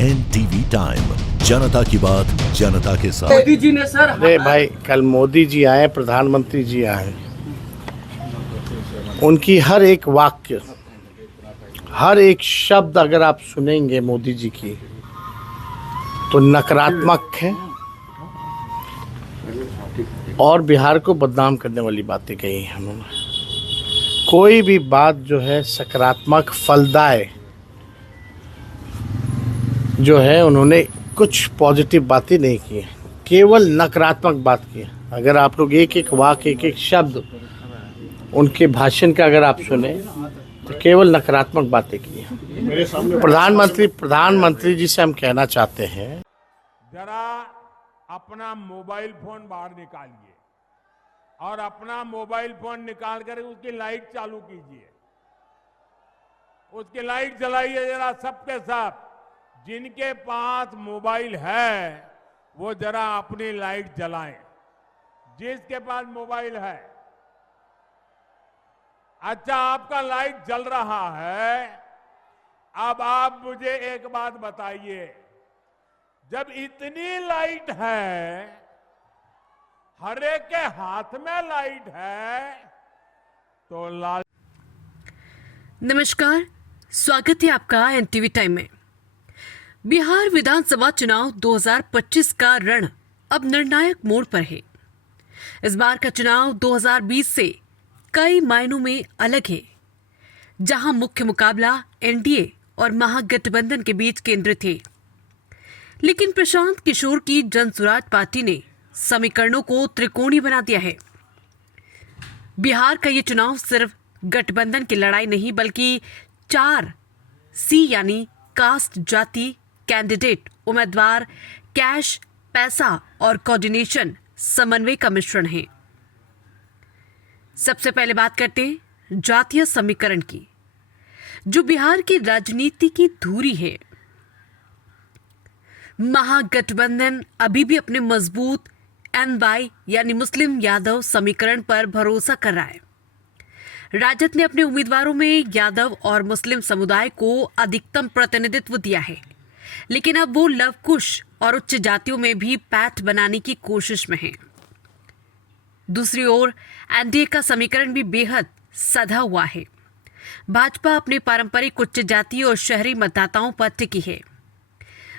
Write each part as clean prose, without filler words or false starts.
NTV time, जनता की बात जनता के साथ। मोदी जी ने सर अरे भाई, कल मोदी जी आए, प्रधानमंत्री जी आए, उनकी हर एक वाक्य, हर एक शब्द अगर आप सुनेंगे मोदी जी की तो नकारात्मक है और बिहार को बदनाम करने वाली बातें कही हैं उन्होंने। कोई भी बात जो है सकारात्मक फलदाय जो है, उन्होंने कुछ पॉजिटिव बातें नहीं की हैं, केवल नकारात्मक बात की है। अगर आप लोग एक एक वाक्य, एक एक शब्द उनके भाषण का अगर आप सुने तो केवल नकारात्मक बातें की हैं। प्रधानमंत्री जी से हम कहना चाहते हैं, जरा अपना मोबाइल फोन बाहर निकालिए और अपना मोबाइल फोन निकाल कर उसकी लाइट चालू कीजिए, उसकी लाइट जलाइए जरा सबके सब। जिनके पास मोबाइल है वो जरा अपनी लाइट जलाएं, जिसके पास मोबाइल है। अच्छा, आपका लाइट जल रहा है। अब आप मुझे एक बात बताइए, जब इतनी लाइट है, हर एक के हाथ में लाइट है, तो लाल। नमस्कार, स्वागत है आपका एनटीवी टाइम में। बिहार विधानसभा चुनाव 2025 का रण अब निर्णायक मोड़ पर है। इस बार का चुनाव 2020 से कई मायनों में अलग है, जहां मुख्य मुकाबला एनडीए और महागठबंधन के बीच केंद्रित है। लेकिन प्रशांत किशोर की जनसुराज पार्टी ने समीकरणों को त्रिकोणीय बना दिया है। बिहार का ये चुनाव सिर्फ गठबंधन की लड़ाई नहीं, बल्कि 4C यानी कास्ट, जाति, कैंडिडेट, उम्मीदवार, कैश, पैसा और कोऑर्डिनेशन समन्वय का मिश्रण है। सबसे पहले बात करते हैं जातीय समीकरण की, जो बिहार की राजनीति की धुरी है। महागठबंधन अभी भी अपने मजबूत NY यानी मुस्लिम यादव समीकरण पर भरोसा कर रहा है। राजद ने अपने उम्मीदवारों में यादव और मुस्लिम समुदाय को अधिकतम प्रतिनिधित्व दिया है, लेकिन अब वो लवकुश और उच्च जातियों में भी पैठ बनाने की कोशिश में है। दूसरी ओर एनडीए का समीकरण भी बेहद सधा हुआ है। भाजपा अपने पारंपरिक उच्च जाति और शहरी मतदाताओं पर टिकी है।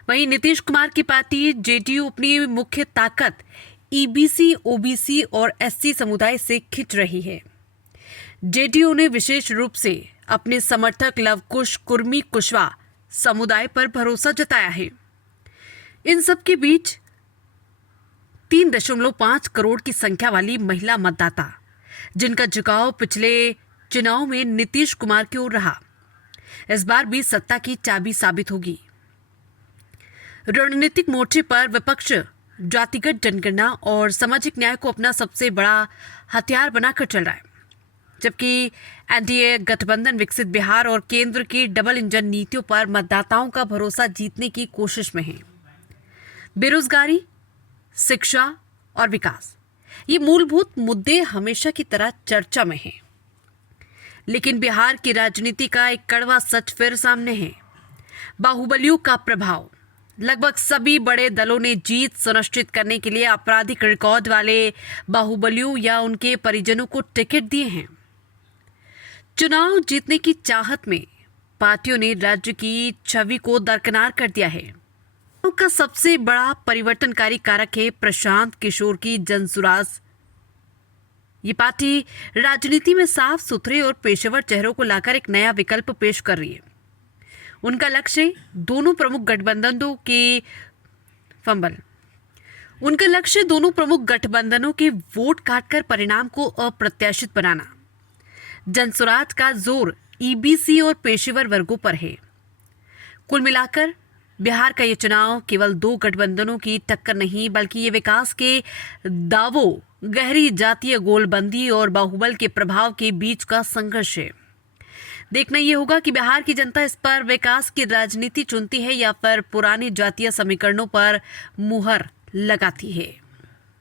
वहीं नीतीश कुमार की पार्टी जेडीयू अपनी मुख्य ताकत ईबीसी, ओबीसी और एससी समुदाय से खिंच रही है। जेडीयू ने विशेष रूप से अपने समर्थक लवकुश, कुर्मी, कुशवा समुदाय पर भरोसा जताया है। इन सब के बीच 3.5 करोड़ की संख्या वाली महिला मतदाता, जिनका झुकाव पिछले चुनाव में नीतीश कुमार की ओर रहा, इस बार भी सत्ता की चाबी साबित होगी। रणनीतिक मोर्चे पर विपक्ष जातिगत जनगणना और सामाजिक न्याय को अपना सबसे बड़ा हथियार बनाकर चल रहा है, जबकि एनडीए गठबंधन विकसित बिहार और केंद्र की डबल इंजन नीतियों पर मतदाताओं का भरोसा जीतने की कोशिश में है। बेरोजगारी, शिक्षा और विकास, ये मूलभूत मुद्दे हमेशा की तरह चर्चा में हैं। लेकिन बिहार की राजनीति का एक कड़वा सच फिर सामने है। बाहुबलियों का प्रभाव। लगभग सभी बड़े दलों ने जीत सुनिश्चित करने के लिए आपराधिक रिकॉर्ड वाले बाहुबलियों या उनके परिजनों को टिकट दिए हैं। चुनाव जीतने की चाहत में पार्टियों ने राज्य की छवि को दरकिनार कर दिया है। का सबसे बड़ा परिवर्तनकारी कारक है प्रशांत किशोर की जनसुराज। ये पार्टी राजनीति में साफ सुथरे और पेशेवर चेहरों को लाकर एक नया विकल्प पेश कर रही है। उनका लक्ष्य दोनों प्रमुख गठबंधनों के वोट काटकर परिणाम को अप्रत्याशित बनाना। जनसुराज का जोर ईबीसी और पेशेवर वर्गों पर है। कुल मिलाकर बिहार का ये चुनाव केवल 2 गठबंधनों की टक्कर नहीं, बल्कि ये विकास के दावों, गहरी जातीय गोलबंदी और बाहुबल के प्रभाव के बीच का संघर्ष है। देखना ये होगा कि बिहार की जनता इस पर विकास की राजनीति चुनती है या फिर पुराने जातीय समीकरणों पर मुहर लगाती है।